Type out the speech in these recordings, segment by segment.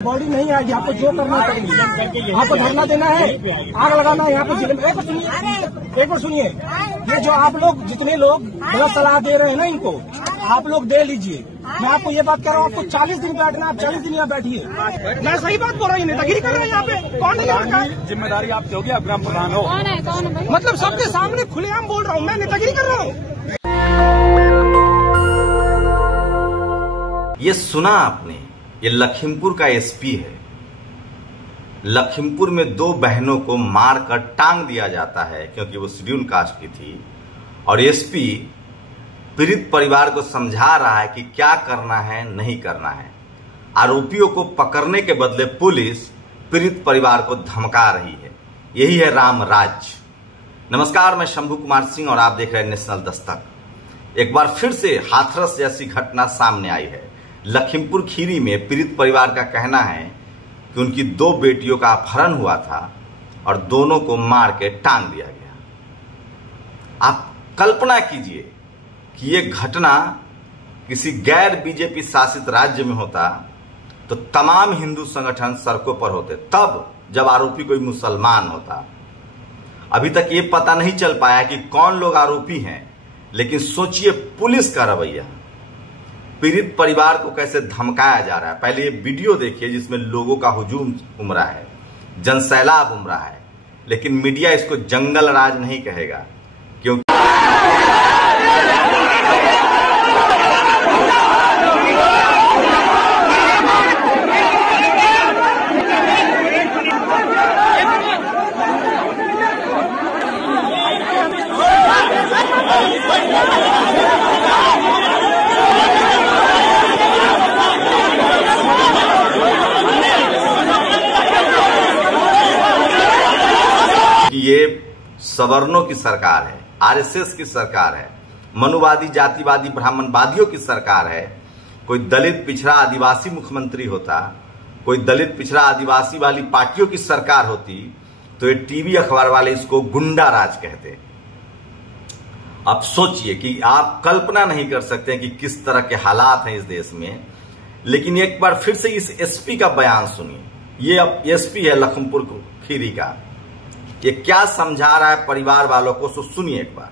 Body नहीं आएगी, आपको जो करना करेंगे। आपको धरना देना है, आग लगाना है यहाँ पे जिले में। एक बार सुनिए, ये जो आप लोग जितने लोग गलत सलाह दे रहे हैं ना, इनको आप लोग दे लीजिए। मैं आपको ये बात कह रहा हूँ, आपको 40 दिन बैठना, आप 40 दिन यहाँ बैठिए। मैं सही बात बोल रहा हूँ, नेतागिरी कर रहे हैं यहाँ पे। कौन है? जिम्मेदारी आपकी होगी, आप ग्राम प्रधान हो। मतलब सबके सामने खुलेआम बोल रहा हूँ, मैं नेतागिरी कर रहा हूँ। ये सुना आपने, ये लखीमपुर का एसपी है। लखीमपुर में 2 बहनों को मारकर टांग दिया जाता है क्योंकि वो शेड्यूल कास्ट की थी, और एसपी पीड़ित परिवार को समझा रहा है कि क्या करना है, नहीं करना है। आरोपियों को पकड़ने के बदले पुलिस पीड़ित परिवार को धमका रही है। यही है राम राज। नमस्कार, मैं शंभू कुमार सिंह और आप देख रहे हैं नेशनल दस्तक। एक बार फिर से हाथरस जैसी घटना सामने आई है। लखीमपुर खीरी में पीड़ित परिवार का कहना है कि उनकी 2 बेटियों का अपहरण हुआ था और दोनों को मार के टांग दिया गया। आप कल्पना कीजिए कि ये घटना किसी गैर बीजेपी शासित राज्य में होता तो तमाम हिंदू संगठन सड़कों पर होते, तब जब आरोपी कोई मुसलमान होता। अभी तक ये पता नहीं चल पाया कि कौन लोग आरोपी हैं, लेकिन सोचिए पुलिस का रवैया, पीड़ित परिवार को कैसे धमकाया जा रहा है। पहले ये वीडियो देखिए जिसमें लोगों का हुजूम उमड़ा है, जनसैलाब उमड़ा है, लेकिन मीडिया इसको जंगल राज नहीं कहेगा क्योंकि ये सवर्णों की सरकार है, आरएसएस की सरकार है, मनुवादी, जातिवादी, ब्राह्मणवादियों की सरकार है। कोई दलित, पिछड़ा, आदिवासी मुख्यमंत्री होता, कोई दलित, पिछड़ा, आदिवासी वाली पार्टियों की सरकार होती तो ये टीवी अखबार वाले इसको गुंडा राज कहते। अब सोचिए कि आप कल्पना नहीं कर सकते कि किस तरह के हालात हैं इस देश में। लेकिन एक बार फिर से इस एसपी का बयान सुनिए। ये अब एसपी है लखीमपुर खीरी का, ये क्या समझा रहा है परिवार वालों को, सो सुनिए एक बार।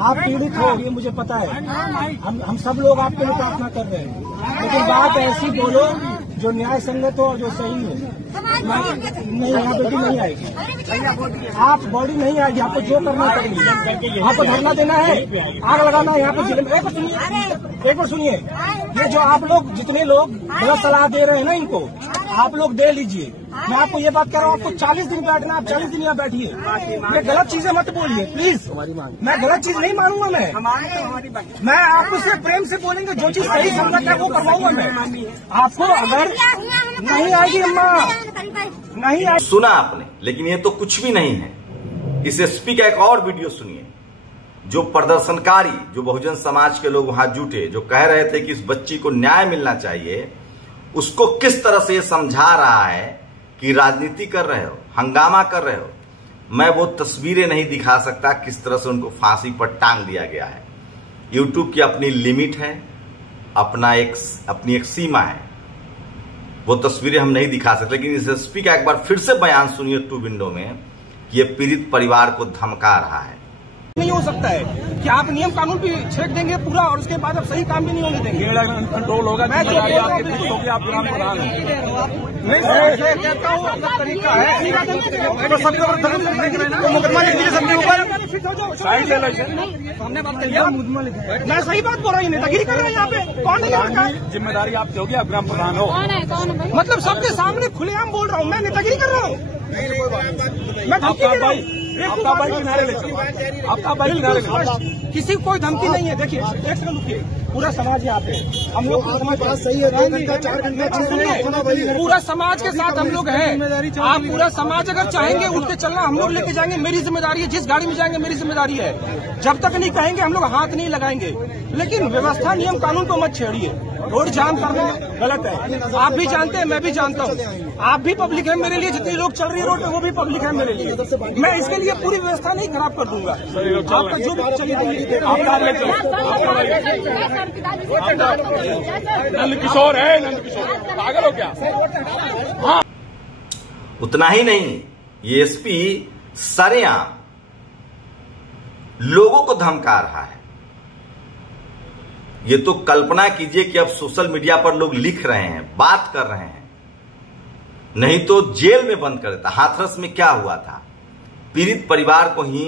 आप पीड़ित हो, ये मुझे पता है। हम सब लोग आपके लिए प्रार्थना कर रहे हैं, लेकिन बात ऐसी बोलो जो न्याय संगत हो और जो सही हो। नहीं, यहाँ बेटी नहीं आएगी, आप बॉडी नहीं आएगी, आपको जो करना करेंगे। आपको धरना देना है, आग लगाना है यहाँ पे जिले में। एक बार सुनिए, ये जो आप लोग जितने लोग गलत सलाह दे रहे हैं ना, इनको आप लोग दे लीजिए। मैं आपको ये बात कह रहा हूँ, आपको 40 दिन बैठना, आप 40 दिन यहाँ बैठिए। ये गलत चीजें मत बोलिए प्लीज। मैं गलत चीज नहीं मानूंगा। मैं आपको सिर्फ प्रेम से बोलेंगे, जो चीज सही समझ है वो करवाऊंगा मैं आपको। अगर नहीं आएगी अम्मा, नहीं आएगी। सुना आपने, लेकिन ये तो कुछ भी नहीं है। इस एसपी का एक और वीडियो सुनिए। जो प्रदर्शनकारी, जो बहुजन समाज के लोग वहां जुटे, जो कह रहे थे कि इस बच्ची को न्याय मिलना चाहिए, उसको किस तरह से ये समझा रहा है कि राजनीति कर रहे हो, हंगामा कर रहे हो। मैं वो तस्वीरें नहीं दिखा सकता किस तरह से उनको फांसी पर टांग दिया गया है। यूट्यूब की अपनी लिमिट है, अपनी एक सीमा है, वो तस्वीरें हम नहीं दिखा सकते। लेकिन इस एसपी का एक बार फिर से बयान सुनिए 2 विंडो में, कि ये पीड़ित परिवार को धमका रहा है। नहीं हो सकता है कि आप नियम कानून भी छेड़ देंगे पूरा, और उसके बाद आप सही काम भी नहीं होने देंगे। कंट्रोल होगा, मैं जो आप ग्राम प्रधान हैं। नहीं सर, कहता हूँ अपना तरीका है। तो सबके ऊपर मुकदमा लिख दीजिए, सबके ऊपर साइड ले लो। हमने बात कर लिया, मुकदमा लिख दीजिए। मैं सही बात बोल रहा हूँ, नेतागिरी कर रहे हैं यहाँ पे। कौन है? जिम्मेदारी आपकी होगी, आप ग्राम प्रधान हो। मतलब सबके सामने खुलेआम बोल रहा हूँ, मैं नेतागिरी कर रहा हूँ। मैं धमकी दे रहा हूँ। आपका बाइक किनारे ले चलो, आपका बाइक किनारे ले चलो। किसी कोई धमकी नहीं है। देखिए, एक सेकंड रुकिए, पूरा समाज यहाँ पे हम लोग, बात सही है। 2 घंटा 4 घंटा पूरा समाज के साथ हम लोग हैं। आप पूरा समाज अगर चाहेंगे उठ के चलना, हम लोग लेके जाएंगे, मेरी जिम्मेदारी है। जिस गाड़ी में जाएंगे मेरी जिम्मेदारी है। जब तक नहीं कहेंगे हम लोग हाथ नहीं लगाएंगे। लेकिन व्यवस्था, नियम कानून को मत छेड़िए। रोड जाम करना गलत है, आप भी जानते हैं, मैं भी जानता हूँ। आप भी पब्लिक है मेरे लिए, जितने लोग चल रही है रोड पे वो भी पब्लिक है मेरे लिए। मैं इसके लिए पूरी व्यवस्था नहीं खराब कर दूंगा। आपका जो भी चलिए हम पिताजी से बात तो करें। नंद किशोर है, नंद किशोर पागल हो क्या? हाँ। उतना ही नहीं, ये एसपी सरेआम लोगों को धमका रहा है। ये तो कल्पना कीजिए कि अब सोशल मीडिया पर लोग लिख रहे हैं, बात कर रहे हैं, नहीं तो जेल में बंद कर देता। हाथरस में क्या हुआ था, पीड़ित परिवार को ही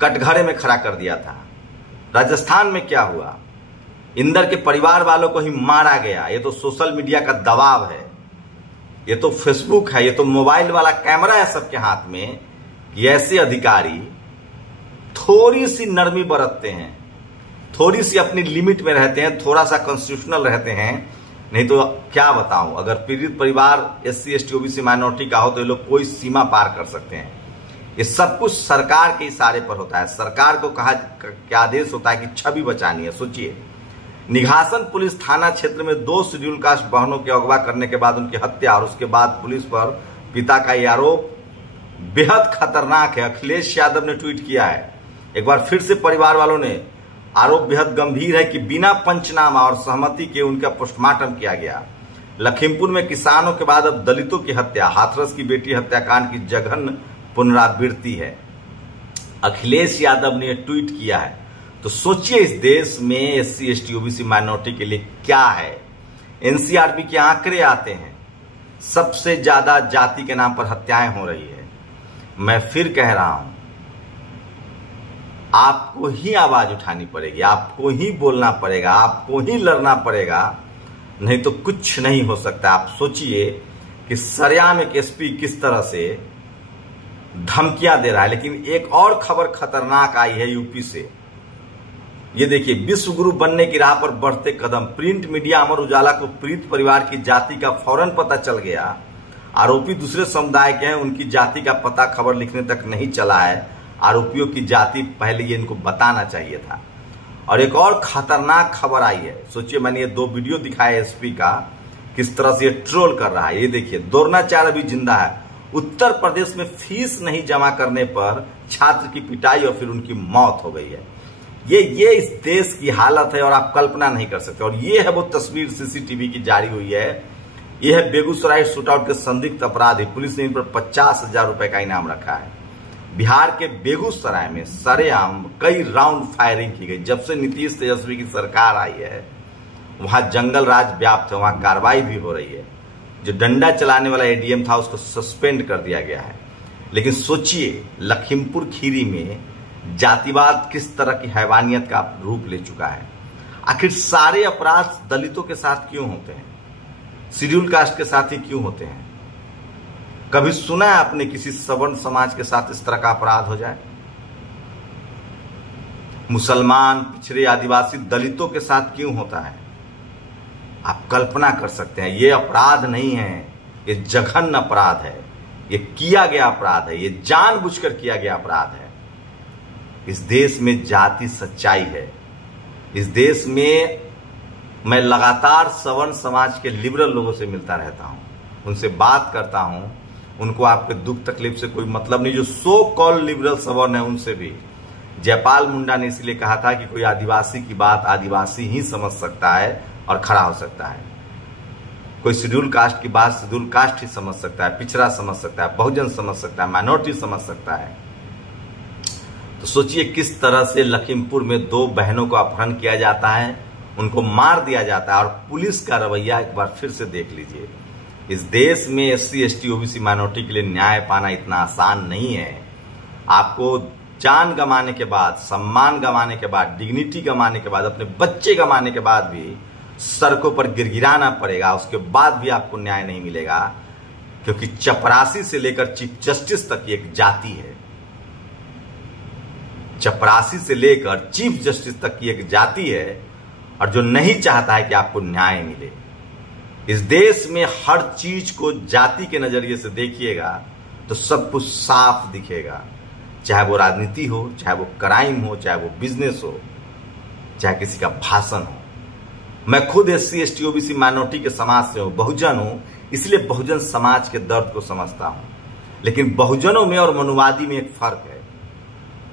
कटघरे में खड़ा कर दिया था। राजस्थान में क्या हुआ, इंदर के परिवार वालों को ही मारा गया। ये तो सोशल मीडिया का दबाव है, ये तो फेसबुक है, ये तो मोबाइल वाला कैमरा है सबके हाथ में कि ऐसे अधिकारी थोड़ी सी नरमी बरतते हैं, थोड़ी सी अपनी लिमिट में रहते हैं, थोड़ा सा कॉन्स्टिट्यूशनल रहते हैं। नहीं तो क्या बताऊं, अगर पीड़ित परिवार SC ST OBC माइनॉरिटी का हो तो ये लोग कोई सीमा पार कर सकते हैं। ये सब कुछ सरकार के इशारे पर होता है। सरकार को कहा क्या आदेश होता है कि छवि बचानी है। सोचिए, निघासन पुलिस थाना क्षेत्र में 2 शेड्यूल कास्ट बहनों के अगवा करने के बाद उनकी हत्या और उसके बाद पुलिस पर पिता का यह आरोप बेहद खतरनाक है। अखिलेश यादव ने ट्वीट किया है, एक बार फिर से परिवार वालों ने आरोप बेहद गंभीर है कि बिना पंचनामा और सहमति के उनका पोस्टमार्टम किया गया। लखीमपुर में किसानों के बाद अब दलितों की हत्या, हाथरस की बेटी हत्याकांड की जघन्य पुनरावृत्ति है। अखिलेश यादव ने ट्वीट किया है। तो सोचिए इस देश में SC ST OBC माइनॉरिटी के लिए क्या है। NCRB के आंकड़े आते हैं, सबसे ज्यादा जाति के नाम पर हत्याएं हो रही है। मैं फिर कह रहा हूं, आपको ही आवाज उठानी पड़ेगी, आपको ही बोलना पड़ेगा, आपको ही लड़ना पड़ेगा, नहीं तो कुछ नहीं हो सकता। आप सोचिए कि सरेआम एक SP किस तरह से धमकियां दे रहा है। लेकिन एक और खबर खतरनाक आई है यूपी से। ये देखिए, विश्व गुरु बनने की राह पर बढ़ते कदम। प्रिंट मीडिया अमर उजाला को पीड़ित परिवार की जाति का फौरन पता चल गया। आरोपी दूसरे समुदाय के हैं, उनकी जाति का पता खबर लिखने तक नहीं चला है। आरोपियों की जाति पहले ये इनको बताना चाहिए था। और एक और खतरनाक खबर आई है। सोचिए, मैंने ये 2 वीडियो दिखाया SP का, किस तरह से ये ट्रोल कर रहा है। ये देखिए, द्रोणाचार्य अभी जिंदा है। उत्तर प्रदेश में फीस नहीं जमा करने पर छात्र की पिटाई और फिर उनकी मौत हो गई है। ये इस देश की हालत है और आप कल्पना नहीं कर सकते। और ये है वो तस्वीर CCTV की जारी हुई है। ये है बेगूसराय शूटआउट के संदिग्ध अपराधी। पुलिस ने इन पर 50,000 रुपए का इनाम रखा है। बिहार के बेगूसराय में सरेआम कई राउंड फायरिंग की गई। जब से नीतीश तेजस्वी की सरकार आई है, वहां जंगल राज व्याप्त है, वहां कार्रवाई भी हो रही है। जो डंडा चलाने वाला ADM था उसको सस्पेंड कर दिया गया है। लेकिन सोचिए, लखीमपुर खीरी में जातिवाद किस तरह की हैवानियत का रूप ले चुका है। आखिर सारे अपराध दलितों के साथ क्यों होते हैं, शेड्यूल कास्ट के साथ ही क्यों होते हैं? कभी सुना है आपने किसी सवर्ण समाज के साथ इस तरह का अपराध हो जाए? मुसलमान, पिछड़े, आदिवासी, दलितों के साथ क्यों होता है? आप कल्पना कर सकते हैं। ये अपराध नहीं है, ये जघन्य अपराध है, ये किया गया अपराध है, ये जानबूझकर किया गया अपराध है। इस देश में जाति सच्चाई है। इस देश में मैं लगातार सवर्ण समाज के लिबरल लोगों से मिलता रहता हूं, उनसे बात करता हूं। उनको आपके दुख तकलीफ से कोई मतलब नहीं। जो सो कॉल लिबरल सवर्ण है उनसे भी। जयपाल मुंडा ने इसलिए कहा था कि कोई आदिवासी की बात आदिवासी ही समझ सकता है और खड़ा हो सकता है। कोई शेड्यूल कास्ट की बात शेड्यूल कास्ट ही समझ सकता है, पिछड़ा समझ सकता है, बहुजन समझ सकता है, माइनॉरिटी समझ सकता है। तो सोचिए किस तरह से लखीमपुर में 2 बहनों को अपहरण किया जाता है, उनको मार दिया जाता है। और पुलिस का रवैया एक बार फिर से देख लीजिए। इस देश में SC ST OBC माइनॉरिटी के लिए न्याय पाना इतना आसान नहीं है। आपको जान गंवाने के बाद, सम्मान गंवाने के बाद, डिग्निटी गंवाने के बाद, अपने बच्चे गंवाने के बाद भी सड़कों पर गिरगिराना पड़ेगा। उसके बाद भी आपको न्याय नहीं मिलेगा, क्योंकि चपरासी से लेकर चीफ जस्टिस तक की एक जाति है। चपरासी से लेकर चीफ जस्टिस तक की एक जाति है, और जो नहीं चाहता है कि आपको न्याय मिले। इस देश में हर चीज को जाति के नजरिए से देखिएगा तो सब कुछ साफ दिखेगा। चाहे वो राजनीति हो, चाहे वो क्राइम हो, चाहे वो बिजनेस हो, चाहे किसी का भाषण हो। मैं खुद SC ST OBC माइनॉरिटी के समाज से हूं, बहुजन हूं, इसलिए बहुजन समाज के दर्द को समझता हूं। लेकिन बहुजनों में और मनुवादी में एक फर्क है।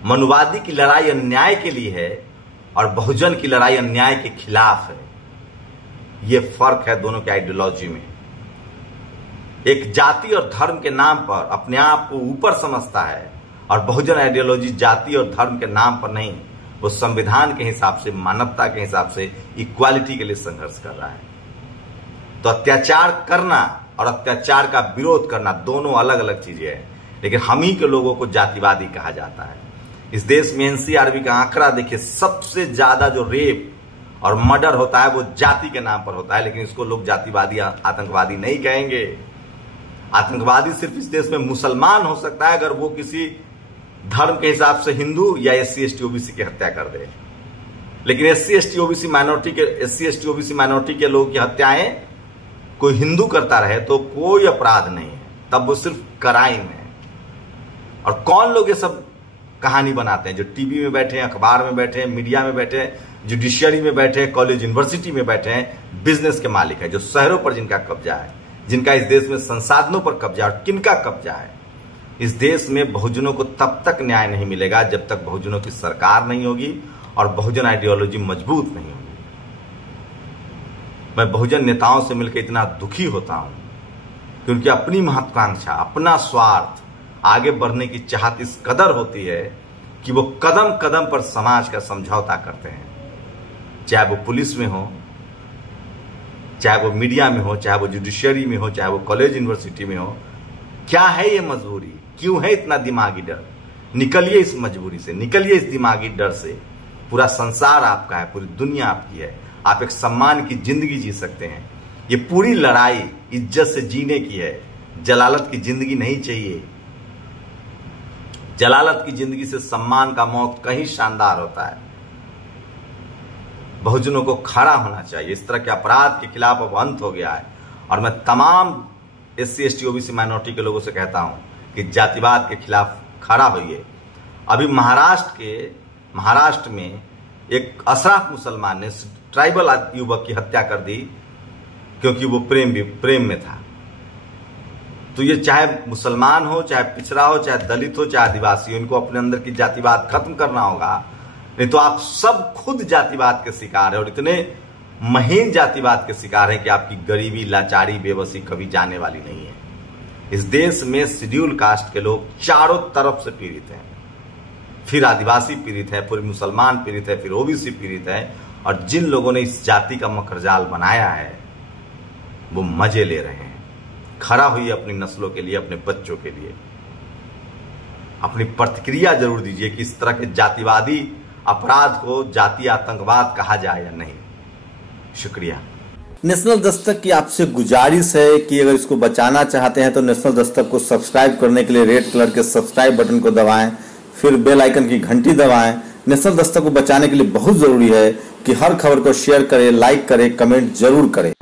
मनुवादी की लड़ाई अन्याय के लिए है, और बहुजन की लड़ाई अन्याय के खिलाफ है। ये फर्क है दोनों के आइडियोलॉजी में। एक जाति और धर्म के नाम पर अपने आप को ऊपर समझता है और बहुजन आइडियोलॉजी जाति और धर्म के नाम पर नहीं, वो संविधान के हिसाब से, मानवता के हिसाब से, इक्वालिटी के लिए संघर्ष कर रहा है। तो अत्याचार करना और अत्याचार का विरोध करना दोनों अलग अलग चीजें हैं, लेकिन हम ही के लोगों को जातिवादी कहा जाता है। इस देश में एनसीआरबी का आंकड़ा देखिए, सबसे ज्यादा जो रेप और मर्डर होता है वो जाति के नाम पर होता है, लेकिन इसको लोग जातिवादी, आतंकवादी नहीं कहेंगे। आतंकवादी सिर्फ इस देश में मुसलमान हो सकता है अगर वो किसी धर्म के हिसाब से हिंदू या SC ST OBC की हत्या कर दे, लेकिन SC ST OBC माइनॉरिटी के लोगों की हत्याएं कोई हिंदू करता रहे तो कोई अपराध नहीं है, तब वो सिर्फ क्राइम है। और कौन लोग ये सब कहानी बनाते हैं? जो टीवी में बैठे हैं, अखबार में बैठे हैं, मीडिया में बैठे हैं, जुडिशियरी में बैठे हैं, कॉलेज यूनिवर्सिटी में बैठे हैं, बिजनेस के मालिक है, जो शहरों पर जिनका कब्जा है, जिनका इस देश में संसाधनों पर कब्जा है। और किनका कब्जा है? इस देश में बहुजनों को तब तक न्याय नहीं मिलेगा जब तक बहुजनों की सरकार नहीं होगी और बहुजन आइडियोलॉजी मजबूत नहीं होगी। मैं बहुजन नेताओं से मिलकर इतना दुखी होता हूं कि उनकी अपनी महत्वाकांक्षा, अपना स्वार्थ, आगे बढ़ने की चाहत इस कदर होती है कि वो कदम कदम पर समाज का समझौता करते हैं, चाहे वो पुलिस में हो, चाहे वो मीडिया में हो, चाहे वो जुडिशियरी में हो, चाहे वो कॉलेज यूनिवर्सिटी में हो। क्या है ये मजबूरी? क्यों है इतना दिमागी डर? निकलिए इस मजबूरी से, निकलिए इस दिमागी डर से। पूरा संसार आपका है, पूरी दुनिया आपकी है, आप एक सम्मान की जिंदगी जी सकते हैं। ये पूरी लड़ाई इज्जत से जीने की है, जलालत की जिंदगी नहीं चाहिए। जलालत की जिंदगी से सम्मान का मौत कहीं शानदार होता है। बहुजनों को खड़ा होना चाहिए। इस तरह के अपराध के खिलाफ अब अंत हो गया है और मैं तमाम SC ST OBC माइनॉरिटी के लोगों से कहता हूं कि जातिवाद के खिलाफ खड़ा होइए। अभी महाराष्ट्र में एक अशराफ मुसलमान ने ट्राइबल युवक की हत्या कर दी क्योंकि वो प्रेम में था। तो ये चाहे मुसलमान हो, चाहे पिछड़ा हो, चाहे दलित हो, चाहे आदिवासी हो, इनको अपने अंदर की जातिवाद खत्म करना होगा, नहीं तो आप सब खुद जातिवाद के शिकार है और इतने महीन जातिवाद के शिकार हैं कि आपकी गरीबी, लाचारी, बेबसी कभी जाने वाली नहीं है। इस देश में शेड्यूल कास्ट के लोग चारों तरफ से पीड़ित हैं, फिर आदिवासी पीड़ित है, फिर मुसलमान पीड़ित है, फिर OBC पीड़ित है, और जिन लोगों ने इस जाति का मकरजाल बनाया है वो मजे ले रहे हैं। खड़ा हुई अपनी नस्लों के लिए, अपने बच्चों के लिए। अपनी प्रतिक्रिया जरूर दीजिए कि इस तरह के जातिवादी अपराध को जातीय आतंकवाद कहा जाए या नहीं। शुक्रिया। नेशनल दस्तक की आपसे गुजारिश है कि अगर इसको बचाना चाहते हैं तो नेशनल दस्तक को सब्सक्राइब करने के लिए रेड कलर के सब्सक्राइब बटन को दबाएं, फिर बेल आइकन की घंटी दबाएं। नेशनल दस्तक को बचाने के लिए बहुत जरूरी है कि हर खबर को शेयर करें, लाइक करें, कमेंट जरूर करें।